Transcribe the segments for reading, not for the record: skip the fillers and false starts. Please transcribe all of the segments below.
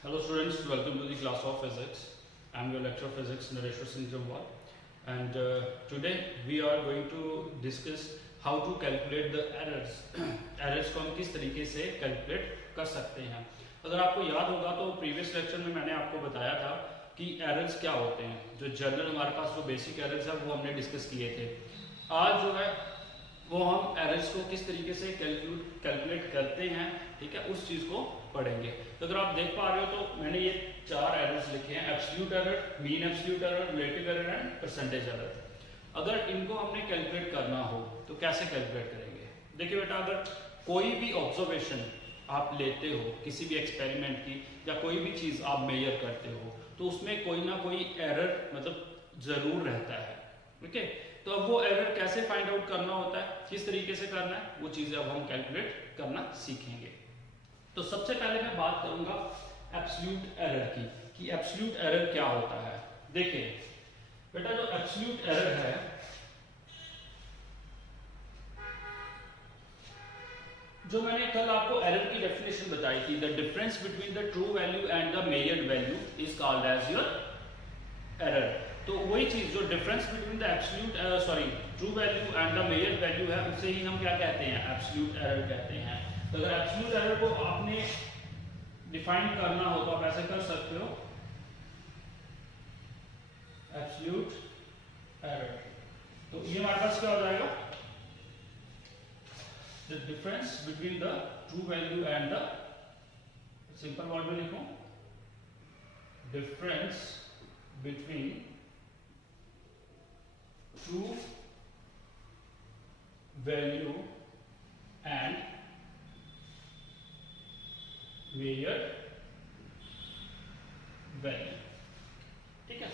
Hello students, welcome to the class of physics. I am your lecturer of physics Nareshwar Singh Jamwal, and today we are going to discuss how to calculate the errors. errors को हम किस तरीके से calculate कर सकते हैं. अगर आपको याद होगा तो प्रीवियस लेक्चर में मैंने आपको बताया था कि errors क्या होते हैं. जो जनरल हमारे पास जो बेसिक errors है वो हमने डिस्कस किए थे. आज जो है वो हम एरर्स को किस तरीके से कैलकुलेट करते हैं, ठीक है, उस चीज को पढ़ेंगे. तो अगर आप देख पा रहे हो तो मैंने ये 4 एरर्स लिखे हैं: absolute error, mean absolute error, relative error and percentage error. अगर इनको हमने कैलकुलेट करना हो तो कैसे कैलकुलेट करेंगे? देखिए बेटा, अगर कोई भी ऑब्जर्वेशन आप लेते हो किसी भी एक्सपेरिमेंट की या कोई भी चीज आप मेजर करते हो तो उसमें कोई ना कोई एरर मतलब जरूर रहता है. ओके, तो अब वो एरर कैसे फाइंड आउट करना होता है, किस तरीके से करना है, वो चीजें अब हम कैलकुलेट करना सीखेंगे. तो सबसे पहले मैं बात करूंगा एब्सोल्यूट एरर की कि एब्सोल्यूट एरर क्या होता है. देखिए बेटा, जो एब्सोल्यूट एरर है जो मैंने कल आपको एरर की डेफिनेशन बताई थी, the difference between the true value and the measured value is called as your error. तो वही चीज जो difference between the absolute true value and the measured value है उसे ही हम क्या कहते हैं? एब्सोल्यूट एरर कहते हैं. तो अगर एब्सोल्यूट एरर को आपने डिफाइन करना हो तो आप ऐसे कर सकते हो: एब्सोल्यूट एरर. तो ये हमारे पास क्या हो जाएगा? The difference between the true value and the, simple word में लिखो, difference between true value and measured value. ठीक है.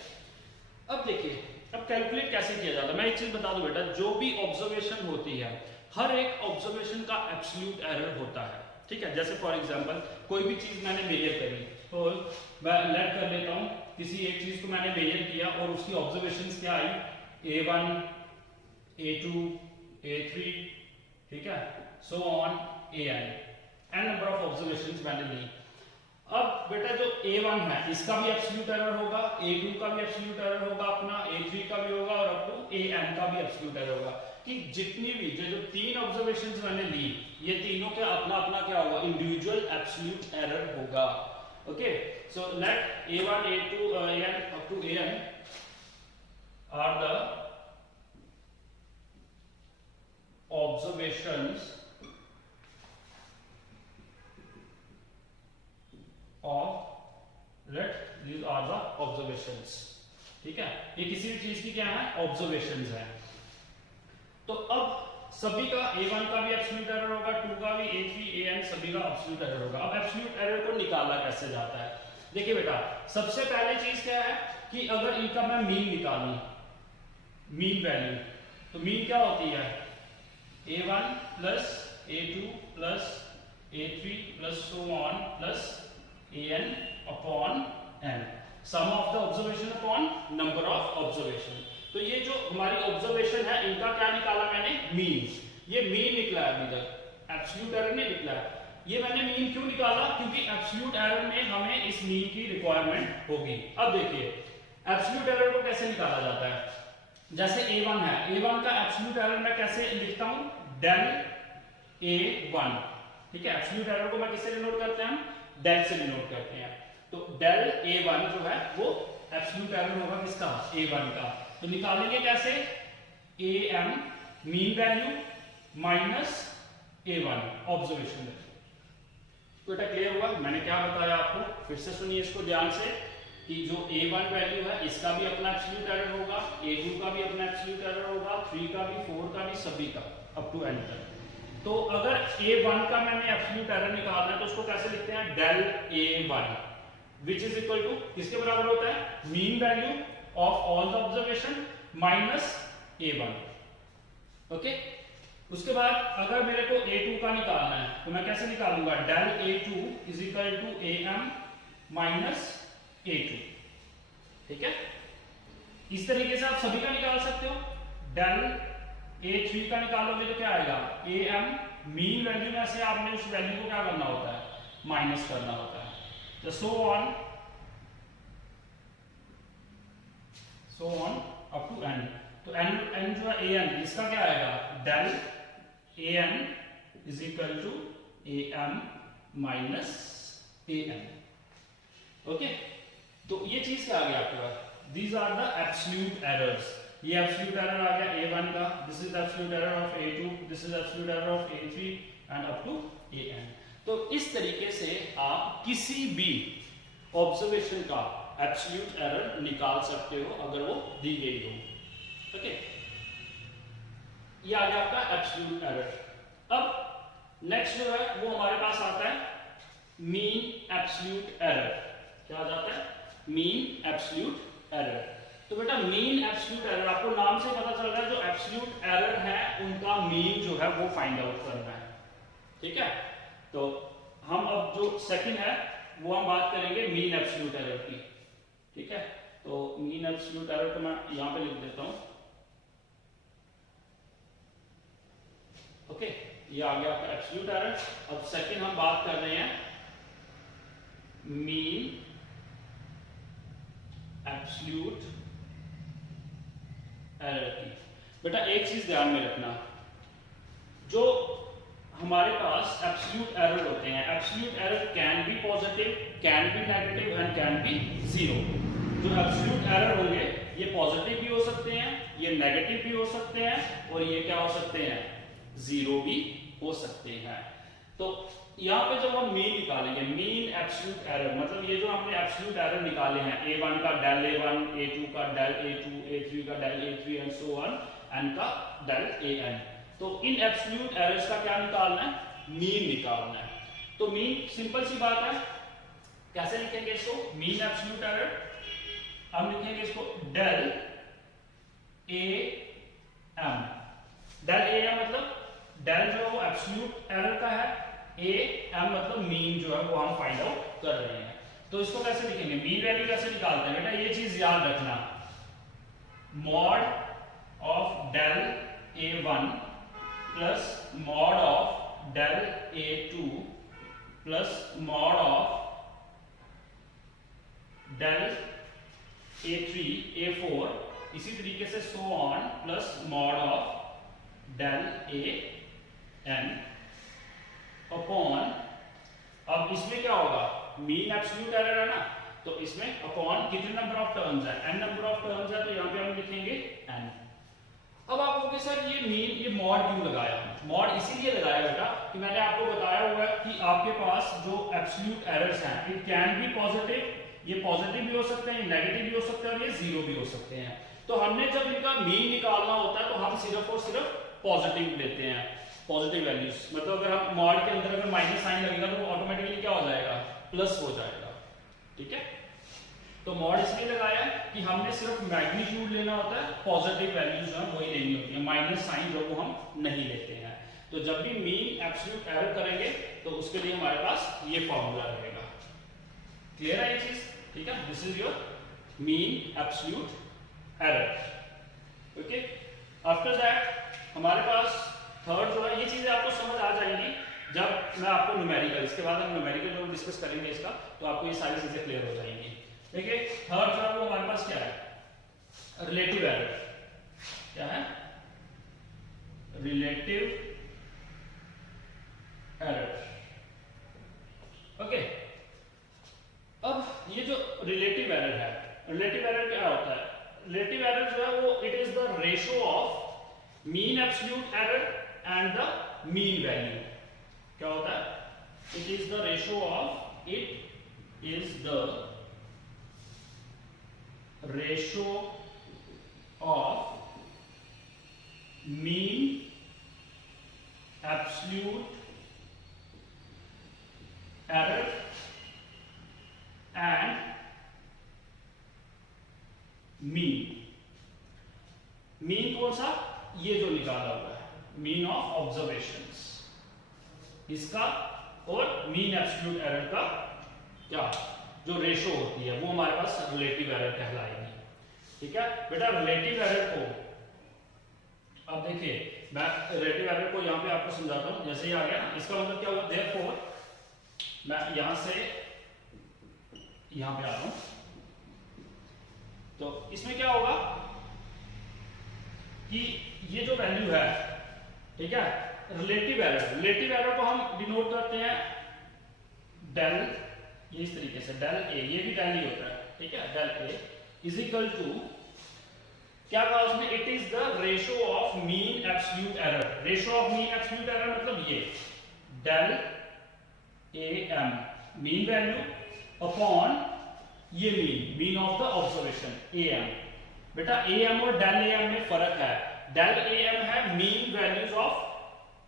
अब देखिए, अब कैलकुलेट कैसे किया जाता है. मैं एक चीज बता दूं बेटा, जो भी ऑब्जर्वेशन होती है हर एक ऑब्जर्वेशन का एब्सोल्यूट एरर होता है. ठीक है. जैसे फॉर एग्जांपल कोई भी चीज मैंने मेजर करी तो मैं लेट कर लेता हूं किसी एक चीज को मैंने मेजर किया और उसकी ऑब्जर्वेशंस क्या आई? A1, A2, A3, ठीक है, so on AN, n number of observations मैंने ली. अब बेटा जो A1 है इसका भी एब्सोल्यूट एरर होगा, A2 का भी एब्सोल्यूट एरर होगा, अपना A3 का भी होगा और अप टू AN का भी एब्सोल्यूट एरर होगा. कि जितनी भी जो 3 ऑब्जर्वेशंस मैंने ली ये तीनों के अपना अपना क्या होगा? इंडिविजुअल एब्सोल्यूट एरर होगा. Okay, so let A1, A2, AN up to AN are the observations of, let these are the observations. ठीक है, ये किसी भी चीज की क्या है? ऑब्जर्वेशंस है. तो अब सभी का A1 का भी एब्सोल्यूट एरर होगा, 2 का भी, A3, AN सभी का एब्सोल्यूट एरर होगा. अब एब्सोल्यूट एरर को निकाला कैसे जाता है? देखिए बेटा, सबसे पहले चीज क्या है कि अगर इनका मैं मीन निकालूं, मीन वैल्यू, तो मीन क्या होती है? A1 plus A2 plus A3 plus so on plus AN upon n, sum of the observation upon number of observation. तो ये जो हमारी ऑब्जर्वेशन है इनका क्या निकाला मैंने? मीन. ये मीन निकला है, अभी तक एब्सोल्यूट एरर नहीं निकला है. ये मैंने मीन क्यों निकाला? क्योंकि एब्सोल्यूट एरर में हमें इस मीन की रिक्वायरमेंट होगी. अब देखिए एब्सोल्यूट एरर को कैसे निकाला जाता है. जैसे A1 है, A1 का एब्सोल्यूट एरर मैं कैसे लिखता हूं? Del A1. ठीक है, एब्सोल्यूट एरर को मैं किससे डिनोट करते हैं? डेल से डिनोट करते हैं. तो डेल A1 जो है वो एब्सोल्यूट एरर होगा किसका? A1 का. तो निकालेंगे कैसे? AM mean value minus A1 observation value. तो बेटा क्लियर हुआ मैंने क्या बताया आपको? फिर से सुनिए इसको ध्यान से कि जो A1 वैल्यू है इसका भी अपना एब्सोल्यूट एरर होगा, A2 का भी अपना एब्सोल्यूट एरर होगा, 3 का भी, 4 का भी, सभी का अप टू n तक. तो अगर A1 का मैंने एब्सोल्यूट एरर निकालना है तो उसको कैसे लिखते हैं? Del A1 which is equal to किसके बराबर होता है? Mean value of all the observation minus A1. Okay, उसके बाद अगर मेरे को A2 का निकालना है तो मैं कैसे निकालूंगा? Del A2 is equal to AM minus A2. ठीक है, इस तरीके से आप सभी का निकाल सकते हो. डेल A3 का निकालोगे तो क्या आएगा? AM मीन वैल्यू में से आपने उस वैल्यू को क्या करना होता है? माइनस करना होता है. So on up to N. तो एन जो है ए एन, इसका क्या आएगा, del A N is equal to A M minus A N. Okay, तो ये चीज क्या आ गया आपके पास, these are the absolute errors. ये एब्सोल्यूट एरर आ गया a1 का, this is absolute error of a2, this is absolute error of a3 and up to an। तो इस तरीके से आप किसी भी ऑब्जर्वेशन का एब्सोल्यूट एरर निकाल सकते हो अगर वो दी गई हो। ओके, ये आ गया आपका एब्सोल्यूट एरर। अब नेक्स्ट जो है वो हमारे पास आता है मीन एब्सोल्यूट एरर। क्या आ जाता है, मीन एब्सोल्यूट एरर। तो बेटा मीन एब्सोल्यूट एरर, आपको नाम से पता चल रहा है जो एब्सोल्यूट एरर है उनका मीन जो है वो फाइंड आउट करना है। ठीक है, तो हम अब जो सेकंड है वो हम बात करेंगे मीन एब्सोल्यूट एरर की। ठीक है, तो मीन एब्सोल्यूट एरर को मैं यहां पे लिख देता हूं। ओके, ये आ गया आपका एब्सोल्यूट एरर। अब सेकंड हम बात कर रहे हैं मीन एब्सोल्यूट एरर की। बेटा एक चीज ध्यान में रखना, जो हमारे पास एब्सोल्यूट एरर होते हैं, absolute error can be positive, can be negative and can be zero. जो एब्सोल्यूट एरर होंगे ये पॉजिटिव भी हो सकते हैं, ये नेगेटिव भी हो सकते हैं और ये क्या हो सकते हैं, जीरो भी हो सकते हैं। तो यहाँ पे जब हम मीन निकालेंगे, मीन एब्सोल्यूट एरर मतलब ये जो हमने एब्सोल्यूट एरर निकाले हैं, a1 का डेल a1, a2 का डेल a2, a3 का del a3 and so on, n का डेल an। तो इन एब्सोल्यूट एरर्स का क्या निकालना है, मीन निकालना है। तो मीन सिंपल सी बात है, कैसे लिखेंगे इसको, मीन एब्सोल्यूट एरर हम लिखेंगे इसको डेल am। डेल am मतलब डेल जो है वो एब्सोल्यूट एरर का है, am मतलब मीन जो है वो हम फाइंड आउट कर रहे हैं। तो इसको कैसे लिखेंगे, मीन वैल्यू कैसे निकालते हैं बेटा, ये चीज याद रखना, mod of del a1 plus mod of del a2 plus mod of del a3 a4 इसी तरीके से so on plus mod of del an upon, अब इसमें क्या होगा, मीन एब्सोल्यूट एरर है ना, तो इसमें अपॉन कितने नंबर ऑफ टर्म्स है, n नंबर ऑफ टर्म्स है, तो यहां पे हम लिखेंगे n। अब आप कहोगे सर ये मीन, ये मॉड क्यों लगाया, मॉड इसीलिए लगाया बेटा कि मैंने आपको बताया हुआ है कि आपके पास जो एब्सोल्यूट एरर्स हैं इट कैन बी पॉजिटिव, ये पॉजिटिव भी हो सकते हैं, नेगेटिव भी हो सकते हैं और ये जीरो भी हो सकते हैं। तो हमने जब इनका मीन निकालना होता है तो हम सिर्फ और सिर्फ पॉजिटिव लेते हैं, पॉजिटिव वैल्यूज। मतलब अगर हम मॉड के अंदर अगर माइनस साइन लगेगा तो ऑटोमेटिकली क्या हो जाएगा, प्लस हो जाएगा। ठीक है, तो मॉड इसलिए लगाया है कि हमने सिर्फ मैग्नीट्यूड लेना होता है, पॉजिटिव वैल्यूज जो है वही लेनी होती है, माइनस साइन जो वो हम नहीं लेते हैं। तो जब भी मीन एब्सोल्यूट एरर करेंगे तो उसके लिए हमारे पास ये फॉर्मूला रहेगा। क्लियर है ये चीज, ठीक है, this is your mean absolute error. Okay, after that हमारे पास थर्ड जो है, ये चीजें आपको समझ आ जाएंगी जब मैं आपको न्यूमेरिकल, इसके बाद हम न्यूमेरिकल जो डिस्कस करेंगे इसका, तो आपको ये सारी चीजें क्लियर हो जाएंगी। देखिए थर्ड जो है वो हमारे पास क्या है, रिलेटिव एरर। क्या है, रिलेटिव एरर। ओके, अब ये जो रिलेटिव एरर है, रिलेटिव एरर क्या होता है, रिलेटिव एरर जो है वो it is the ratio of mean absolute error and the mean value. क्या होता है, it is the ratio of, it is the ratio of mean absolute error and mean. Mean कौन सा, ये जो निकाला हुआ है, मीन ऑफ ऑब्जर्वेशंस इसका, और मीन एब्सोल्यूट एरर का क्या जो रेशो होती है वो हमारे पास रिलेटिव एरर कहलाएगी। ठीक है बेटा, रिलेटिव एरर को अब देखिए, मैं रिलेटिव एरर को यहां पे आपको समझाता हूं। जैसे ये आ गया ना, इसका मतलब क्या हुआ, देयरफॉर मैं यहां से यहां पे आ रहा हूं। तो इसमें क्या होगा कि ये जो वैल्यू है, ठीक है, रिलेटिव एरर को हम डिनोट करते हैं डेल, ये इस तरीके से डेल ए, ये भी डेल ही होता है, ठीक है, del A is equal to क्या कहा उसमें, it is the ratio of mean absolute error. Ratio of mean absolute error मतलब ये del A M, mean value upon ये mean of the observation A M. बेटा ए एम और del A M में फर्क है। डेल ए एम है mean values of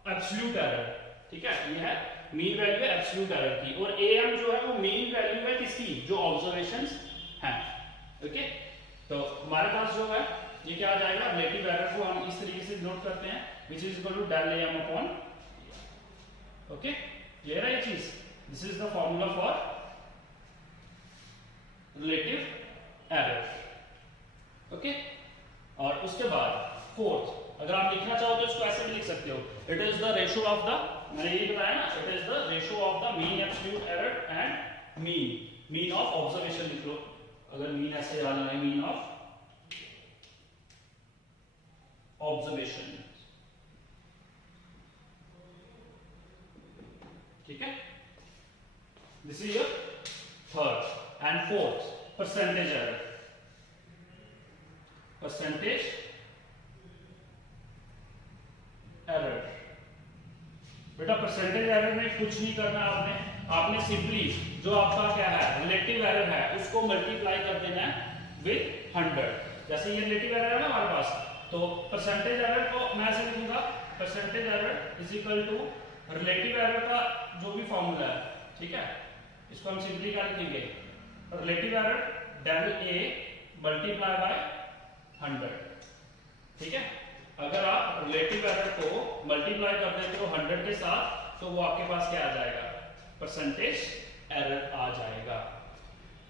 absolute error, ठीक है, ये है मीन वैल्यू है एब्सोल्यूट एरर की, और ए एम जो है वो मीन वैल्यू है किसकी, जो ऑब्जर्वेशंस हैं। ओके, तो हमारे पास जो है ये क्या आ जाएगा, रिलेटिव एरर को हम इस तरीके से नोट करते हैं which is equal to del A M upon, okay, clear है ये चीज। This is the formula for relative error, okay. और उसके बाद फोर्थ, अगर आप लिखना चाहो तो इसको ऐसे भी लिख सकते हो, it is the ratio of the, मैंने यही बताया ना, it is the ratio of the mean absolute error and mean of observation लिख लो। अगर मीन ऐसे डालना है, मीन ऑफ ऑब्जर्वेशन, ठीक है, this is your third. And fourth percentage error, percentage error. बेटा परसेंटेज एरर में कुछ नहीं करना आपने सिंपली जो आपका क्या है रिलेटिव एरर है उसको मल्टीप्लाई कर देना है विद 100। जैसे ये रिलेटिव एरर है ना हमारे पास, तो परसेंटेज एरर को मैं ऐसे लिखूंगा, percentage error is equal to relative error का जो भी फॉर्मूला है, ठीक है, इसको हम सिंपली क्या लिखेंगे, relative error del A multiply by 100, ठीक है। अगर आप रिलेटिव एरर को मल्टीप्लाई कर देते हो 100 के साथ तो वो आपके पास क्या आ जाएगा, परसेंटेज एरर आ जाएगा।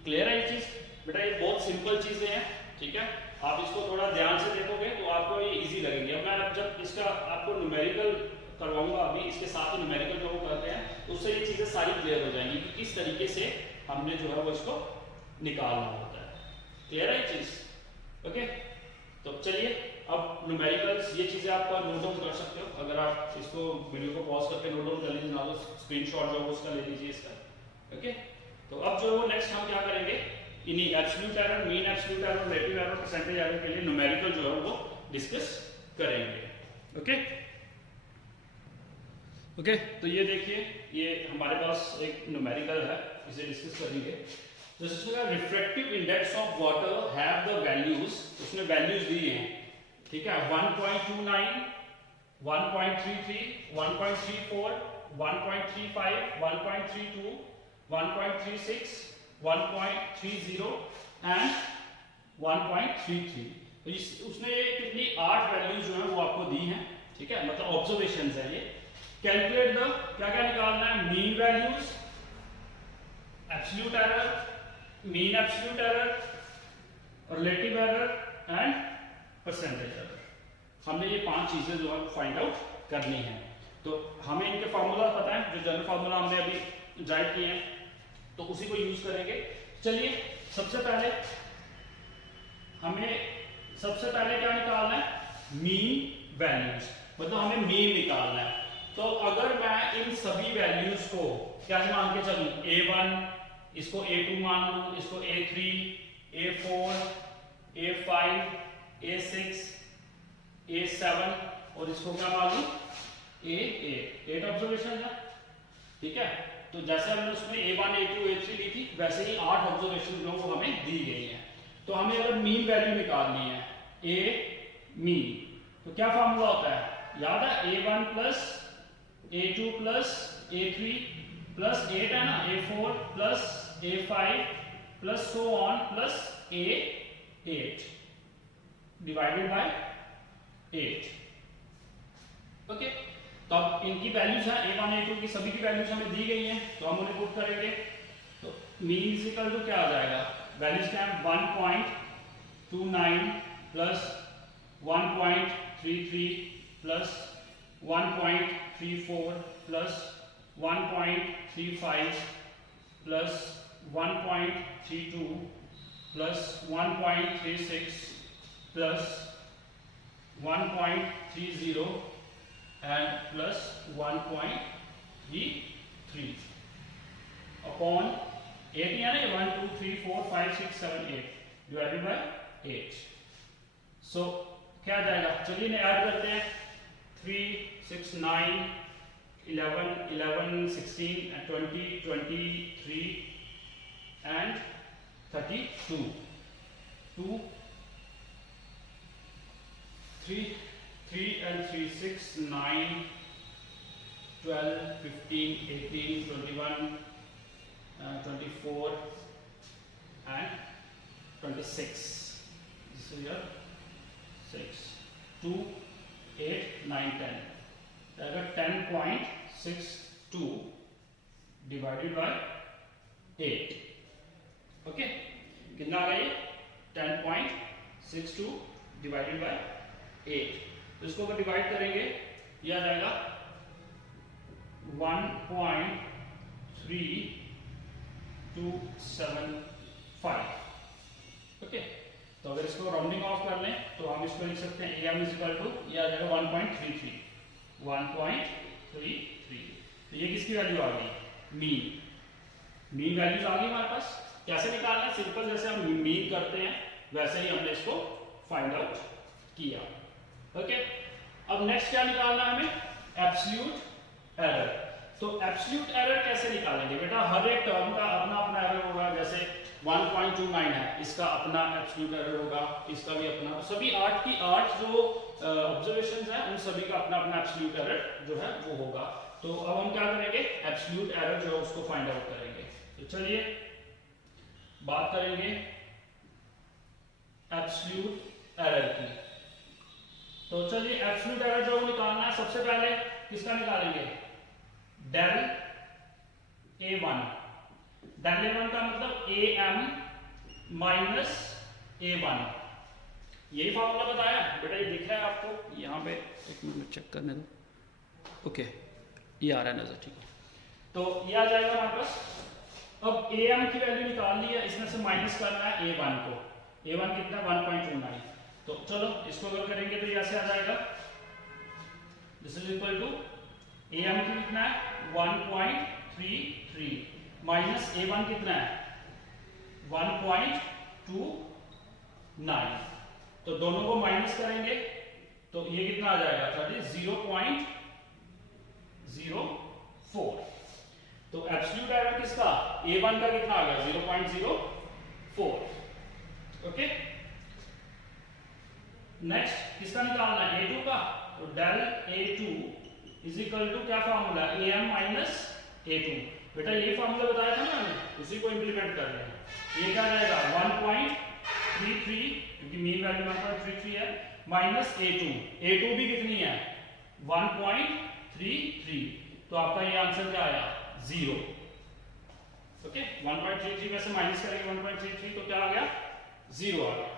क्लियर है ये चीज? बेटा ये बहुत सिंपल चीजें हैं, ठीक है, आप इसको थोड़ा ध्यान से देखोगे तो आपको ये इजी लगेंगे। अब मैं जब इसका आपको न्यूमेरिकल करवाऊंगा अभी इसके साथ ही न्यूमेरिकल जो वो करते हैं तो उससे ये चीजें सारी क्लियर हो जाएंगी कि किस तरीके से हमने जो है वो इसको निकालना होता है। क्लियर है ये चीज? ओके, तो चलिए अब न्यूमेरिकल्स ये चीजें आप नोट डाउन कर सकते हो। अगर आप इसको वीडियो को पॉज करके नोट डाउन कर लीजिए, ना तो स्क्रीनशॉट जो है उसका ले लीजिए इसका। ओके, तो अब जो है नेक्स्ट हम क्या करेंगे, इन्हीं absolute error, mean absolute error, relative error, percentage error के लिए न्यूमेरिकल जो है वो डिस्कस करेंगे। ओके ओके, तो ये देखिए ये हमारे पास एक न्यूमेरिकल है, इसे डिस्कस करेंगे। जैसे इसमें refractive index of water have the values, उसने वैल्यूज दी हैं, ठीक है, 1.29, 1.33, 1.34, 1.35, 1.32, 1.36, 1.30 एंड 1.33। तो उसने कितनी 8 वैल्यूज जो है वो आपको दी हैं, ठीक है, मतलब ऑब्जर्वेशंस है ये। कैलकुलेट द, क्या क्या निकालना है, mean values, absolute error, mean absolute error, relative error and percentage error. हमने ये 5 चीजें जो है फाइंड आउट करनी है। तो हमें इनके फार्मूला पता है, जो जनरल फार्मूला हमने अभी जाइड किए हैं तो उसी को यूज करेंगे। चलिए सबसे पहले क्या निकालना है, मीन वैल्यूज, मतलब हमें मीन निकालना है। तो अगर मैं इन सभी वैल्यूज को क्या मान के चलूं, A1, इसको A2 मान लूं, इसको A3, A4, A5, A6, A7 और इसको क्या मान लूं, A8। 8 ऑब्जर्वेशन है, ठीक है। तो जैसे हमने उसमें A1, A2, A3 ली थी वैसे ही 8 ऑब्जर्वेशन जो वो हमें दी गई है। तो हमें अगर मीन वैल्यू निकालनी है, A मीन, तो क्या फॉर्मूला होता है, याद है, A1 plus A2 plus A3 plus 8 है ना, A4 plus A5 plus so on plus A8 divided by 8। Okay, तो अब इनकी वैल्यूज है A1 A2 की सभी की वैल्यूज हमें दी गई हैं, तो हम उन्हें पुट करेंगे। तो मीन इज इक्वल टू क्या आ जाएगा, वैल्यूज क्या है, 1.29 plus 1.33 plus 1.34 plus 1.35 plus 1.32 plus 1.36 plus 1.30 and plus 1.33 upon 8 यानी 1 2 3 4 5 6 7 8 डिवाइडेड बाय 8. सो क्या आ जाएगा, चलिए इन्हें ऐड करते हैं. 3 6 9 11 11 16 20 23 and 32. 2 3 and 3 6 9 12 15 18 21 24 and 26. This is your 6 2 8 9 10. अगर 10.62 डिवाइडेड बाय 8. ओके, कितना आ गया ये 10.62 डिवाइडेड बाय 8. तो इसको अगर डिवाइड करेंगे ये आ जाएगा 1.3275. ओके, तो अगर इसको राउंडिंग ऑफ कर लें तो हम इसको लिख सकते हैं AM इक्वल टू ये आ जाएगा 1.33. तो ये किसकी वैल्यू आ गई, मीन वैल्यूज आ गई हमारे पास. कैसे निकालना है, सिंपल जैसे हम मीन करते हैं वैसे ही हमने इसको फाइंड आउट किया. ओके, अब नेक्स्ट क्या निकालना है हमें, एब्सोल्यूट एरर. तो एब्सोल्यूट एरर कैसे निकालेंगे बेटा, हर एक टर्म का अपना अपना एरर होगा. जैसे 1.29 है, इसका अपना एब्सोल्यूट एरर होगा, इसका भी अपना. सभी 8 की 8 जो ऑब्जर्वेशंस हैं उन सभी का अपना अपना एब्सोल्यूट एरर जो है वो होगा. तो अब हम क्या करेंगे, एब्सोल्यूट एरर जो है उसको फाइंड आउट करेंगे. तो चलिए बात करेंगे एब्सोल्यूट एरर की. तो चलिए एब्सोल्यूट एरर जो निकालना है, सबसे पहले किसका निकालेंगे, डेल A1. डेल A1 का मतलब AM माइनस A1. यही फॉर्मूला बताया बेटा, ये दिख रहा है आपको यहाँ पे, एक मिनट चेक करने दो. ओके, ये आ रहा है नजर, ठीक है. तो ये आ जाएगा हमारे पास. अब AM की वैल्यू निकाल ली है, इसमें से माइनस करना है A1 को. A1 कितना 1.29. तो चलो इसको अगर करेंगे तो ऐसे आ जाएगा, this is equal to AM की कितना है 1.33 माइनस A1 कितना है 1.29. तो दोनों को माइनस करेंगे तो ये कितना आ जाएगा 0.04. तो एब्सोल्यूट एरर किसका, A1 का कितना आ गया 0.04. ओके, नेक्स्ट किसका निकालना है, A2 का. तो del A2 is equal to क्या फॉर्मूला, AM माइनस A2. बेटा ये फॉर्मूला बताया था ना हमने, उसी को इंप्लीमेंट कर रहे हैं. ये क्या जाएगा 1.33 क्योंकि मीन वैल्यू 1.33 है, माइनस A2 भी कितनी है 1.33. तो आपका ये आंसर क्या आया 0. ओके, 1.33 में से माइनस करेंगे 1.33 तो क्या आ गया 0 आ गया.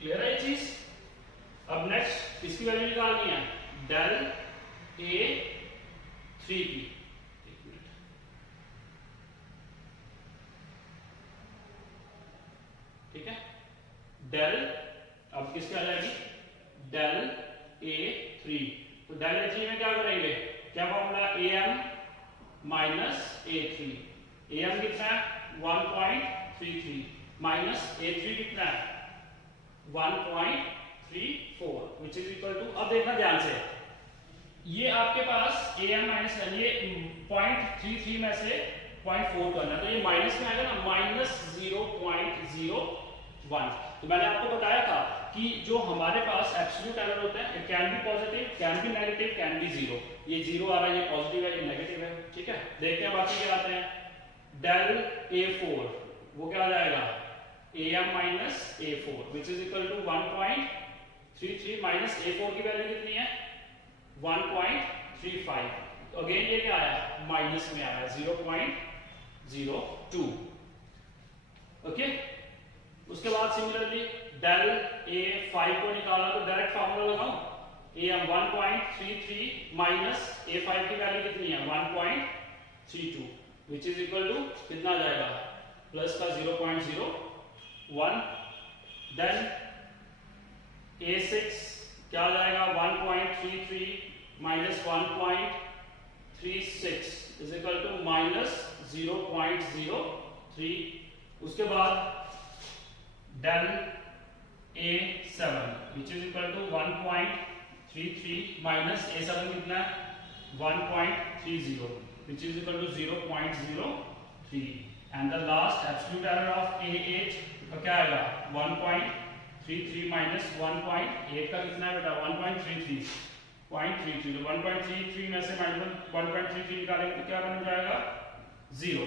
क्लियर है ये चीज. अब नेक्स्ट इसकी वैल्यू निकालनी है, डेल A3 की. एक मिनट, ठीक है. डेल अब किसकी आ जाएगी, डेल A3. तो डेल A3 में क्या करेंगे, क्या formula, AM minus A3. AM कितना है 1.33 माइनस A3 कितना है 1.34 विच इज इक्वल टू. अब देखना ध्यान से, ये आपके पास AM माइनस ये 0.33 में से 0.4 करना, तो ये माइनस में आएगा ना, माइनस 0.01. तो मैंने आपको बताया था कि जो हमारे पास एब्सोल्यूट एरर होता है, it can be positive, can be negative, can be 0. ये 0 आ रहा है, ये पॉजिटिव है, ये नेगेटिव है. ठीक है, देखते हैं बाकी क्या आते हैं. डेल A4 वो क्या आ जाएगा AM minus A4 which is equal to 1.33 minus A4 की वैल्यू कितनी है 1.35. अगेन ये क्या आया माइनस में आया 0.02. ओके, उसके बाद सिमिलरली डेल A5 को निकालना, तो डायरेक्ट फार्मूला लगाऊं, AM 1.33 माइनस A5 की वैल्यू कितनी है 1.32. विच इज इक्वल टू कितना आ जाएगा, प्लस का 0.01, देन A6 क्या आ जाएगा 1.33 minus 1.36 is equal to minus 0.03, उसके बाद del A7 which is equal to 1.33 minus A7 कितना है 1.30 which is equal to 0.03, and the last absolute error of A8 का क्या आएगा 1.33 माइनस 1.8 का कितना है बेटा 1.33, तो 1.33 में से माइनस 1.33 निकालेंगे तो क्या बन जाएगा 0।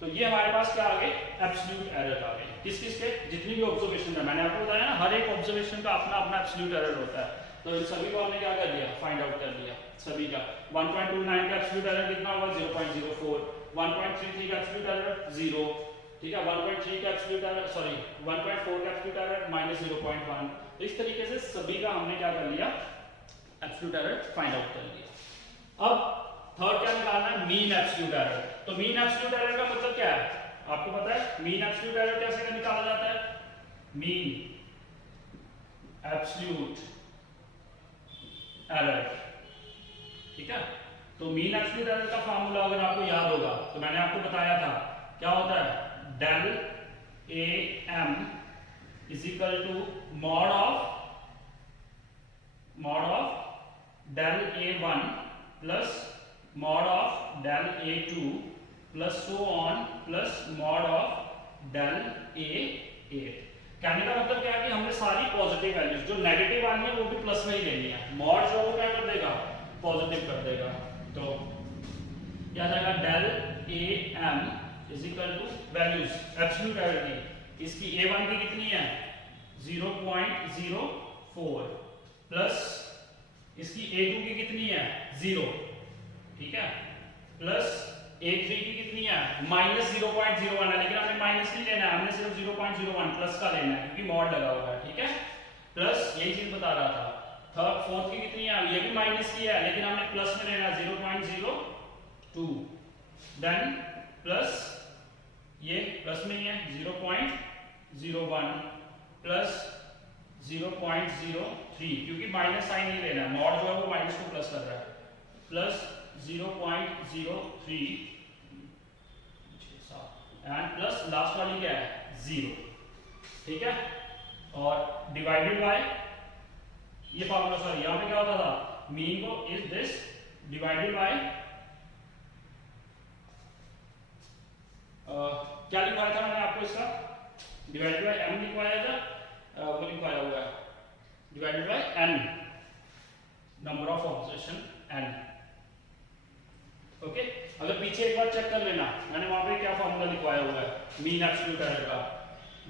तो ये हमारे पास क्या आ गए एब्सोल्यूट एरर आ गए, किस किस के, जितनी भी ऑब्जर्वेशन है, मैंने आपको बताया ना हर एक ऑब्जर्वेशन का अपना अपना एब्सोल्यूट एरर होता है, तो इन सभी को हमने क्या कर लिया फाइंड आउट कर लिया सभी का। 1.29 का एब्सोल्यूट एरर कितना होगा 0.04, 1.33 का एब्सोल्यूट एरर 0, ठीक है, 1.3 का एब्सोल्यूट एरर 1.4 का एब्सोल्यूट एरर -0.1, तो इस तरीके से सभी का हमने क्या कर लिया एब्सोल्यूट एरर फाइंड आउट कर लिया। अब थर्ड क्या निकालना है मीन एब्सोल्यूट एरर। तो मीन एब्सोल्यूट एरर का मतलब क्या है आपको पता है, मीन एब्सोल्यूट एरर कैसे निकाला जाता है, मीन एब्सोल्यूट एरर, ठीक है। तो मीन एब्सोल्यूट एरर का फार्मूला अगर आपको याद होगा तो मैंने आपको बताया था क्या होता है, del A M is equal to mod of del A one plus mod of del A two plus so on plus mod of del A eight. कहने का मतलब क्या है कि हमने सारी पॉजिटिव वैल्यूज, जो नेगेटिव वाली है वो भी प्लस में ही लेनी है, मॉड जो वो क्या कर देगा पॉजिटिव कर देगा, तो क्या जाएगा del A M is equal to values absolute error की, इसकी a1 की कितनी है 0.04 प्लस इसकी a2 की कितनी है 0, ठीक है, प्लस a3 की कितनी है -0.01 है, लेकिन हमने माइनस नहीं लेना है, हमने सिर्फ 0.01 प्लस का लेना है क्योंकि मॉड लगा हुआ है, ठीक है, प्लस यही चीज बता रहा था। थर्ड फोर्थ की कितनी है, ये भी माइनस की है लेकिन हमने प्लस में लेना है 0.02, देन प्लस ये प्लस में ही है 0.01 प्लस 0.03 क्योंकि माइनस साइन नहीं लेना है, मॉड जो है वो माइनस को प्लस कर रहा है, प्लस 0.03 एंड प्लस लास्ट वाली क्या है 0, ठीक है, और डिवाइडेड बाय ये फार्मूला, सॉरी यहां पे क्या होता था मीन को इज दिस डिवाइडेड बाय क्या लिखवाया था मैंने आपको, इसका डिवाइडेड बाय m लिखवाया था, वो लिखवाया हुआ है divided by n number of observation n, okay. अगर पीछे एक बार चेक कर लेना मैंने वहां पे क्या फार्मूला लिखवाया हुआ है मीन एब्सोल्यूट एरर का,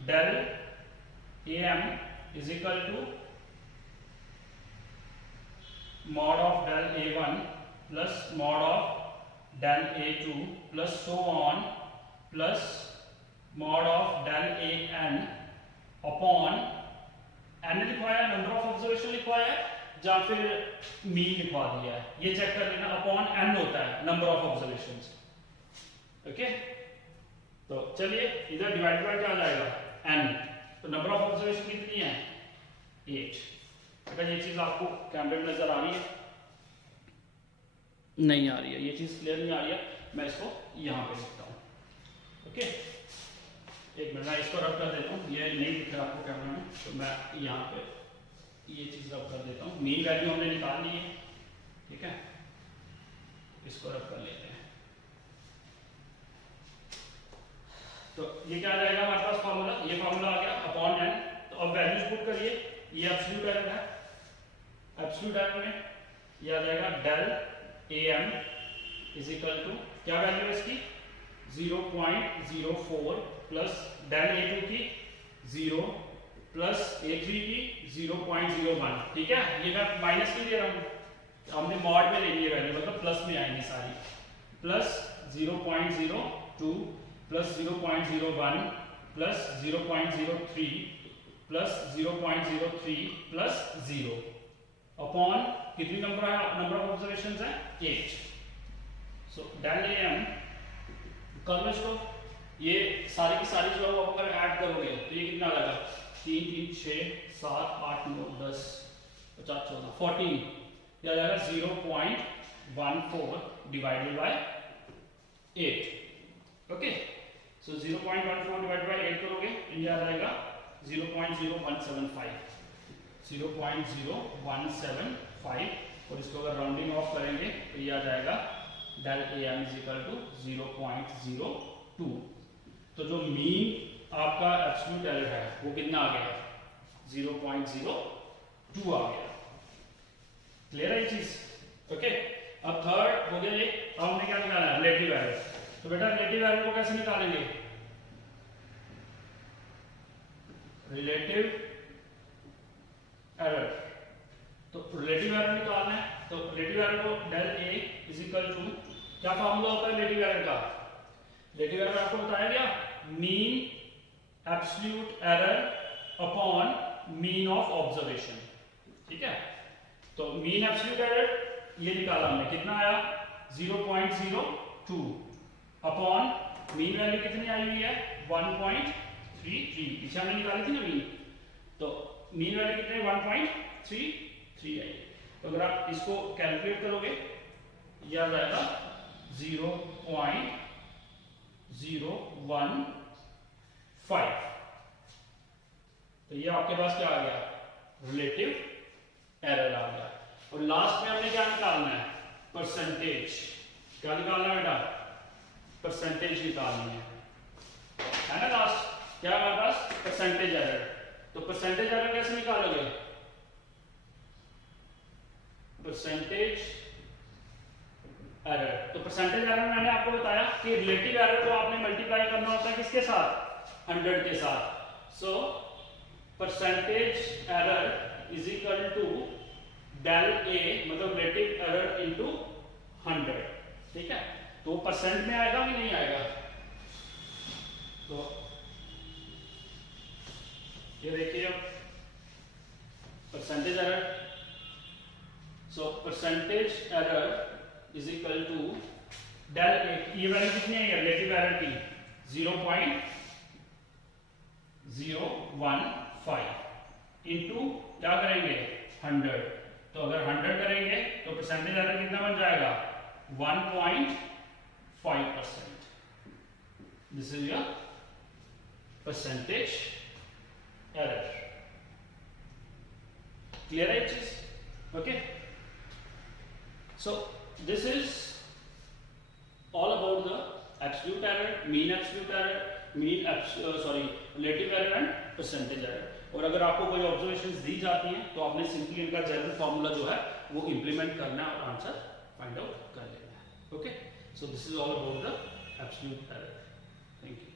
del am is equal to mod of del a1 plus mod of del a2 plus so on plus mod of del an upon n लिखवाया, नंबर ऑफ ऑब्जर्वेशन लिखवाया या फिर mean लिखवा दिया है, ये check कर लेना, अपॉन n होता है नंबर ऑफ ऑब्जर्वेशंस, ओके। तो चलिए इधर डिवाइड बाय क्या आ जाएगा n, तो नंबर ऑफ ऑब्जर्वेशन कितनी है 8। अगर ये चीज आपको कैमरे में नजर आ रही है, नहीं आ रही है, ये चीज क्लियर नहीं आ रही है, मैं इसको यहां पे लिखता हूं, ओके। एक मिनट मैं इसको रब कर देता हूं, ये नहीं दिख रहा आपको कैमरा में, तो मैं यहां पे ये चीज रब कर देता हूं, मीन वैल्यू हमने निकाल ली है, ठीक है, इसको रब कर लेते हैं। तो ये क्या आ जाएगा हमारे पास फार्मूला, ये फार्मूला आ गया अपॉन n, तो अब वैल्यूज पुट करिए, ये एब्सोल्यूट एरर है, एब्सोल्यूट एरर में ये आ जाएगा del am is equal to क्या वैल्यू है इसकी 0.04 प्लस डेल a2 की 0 प्लस a3 की 0.01, ठीक है, ये मैं माइनस नहीं दे रहा हूं, हमने मॉड में लेनी है वैल्यू, मतलब प्लस में आएंगी सारी, plus 0.02 plus 0.01 plus 0.03 plus 0.03 plus 0 upon कितनी नंबर ऑफ ऑब्जर्वेशंस है 8। सो डेल am कर लो इसको, ये सारी की सारी जो है वो अगर ऐड करोगे तो ये कितना आ जाएगा, 3 3 6 7 8 9 10 50 14 14, ये आ जाएगा 0.14 divided by 8। Okay, so 0.14 divided by 8 करोगे तो ये आ जाएगा 0.0175, 0.0175, और इसको अगर राउंडिंग ऑफ करेंगे तो ये आ जाएगा del A M is equal to 0.02। तो जो मीन आपका एब्सोल्यूट एरर है वो कितना आ गया, 0.02 आ गया। क्लियर है ये चीज? ओके, अब थर्ड हो गया ये। अब हमने क्या निकाला है, रिलेटिव एरर। तो बेटा रिलेटिव एरर को कैसे निकालेंगे, रिलेटिव एरर, तो रिलेटिव एरर निकालना है। तो रिलेटिव एरर को del A is equal to, क्या फॉर्मूला होता है रिलेटिव एरर का, रिलेटिव एरर आपको बताया गया, mean absolute error upon mean of observation. ठीक है, तो मीन एब्सोल्यूट एरर ये निकाला हमने, कितना आया 0.02 अपॉन मीन वैल्यू कितनी आई हुई है 1.33, पीछे हमने निकाली थी ना मीन, तो मीन वैल्यू कितनी 1.33 आई। तो अगर आप इसको कैलकुलेट करोगे ये आ जाएगा 0.015, तो ये आपके पास क्या आ गया, रिलेटिव एरर आ गया। और लास्ट में हमने क्या निकालना है, परसेंटेज। क्या निकालना है बेटा, परसेंटेज निकालनी है ना। लास्ट क्या हमारे पास, परसेंटेज एरर। तो परसेंटेज एरर कैसे निकालोगे, परसेंटेज एरर। तो परसेंटेज एरर मैंने आपको बताया कि रिलेटिव एरर को आपने मल्टीप्लाई करना होता है किसके साथ, 100 के साथ। So percentage error is equal to del A, मतलब रिलेटिव एरर इनटू 100। ठीक है, तो परसेंट में आएगा कि नहीं आएगा, तो ये देखिए percentage error. So percentage error is equal to del A, ये वैल्यू कितनी है रिलेटिव एरर की 0.015 इनटू क्या करेंगे 100। तो अगर 100 करेंगे तो परसेंटेज एरर कितना बन जाएगा 1.5%। This is your percentage error. Clear है चीज? Okay, so this is all about the absolute error, mean absolute error, relative error and percentage error। और अगर आपको कोई ऑब्जर्वेशंस दी जाती हैं तो आपने सिंपली इनका जनरल फॉर्मूला जो है वो इंप्लीमेंट करना है और आंसर फाइंड आउट कर लेना है। Okay, so this is all about the absolute error. Thank you.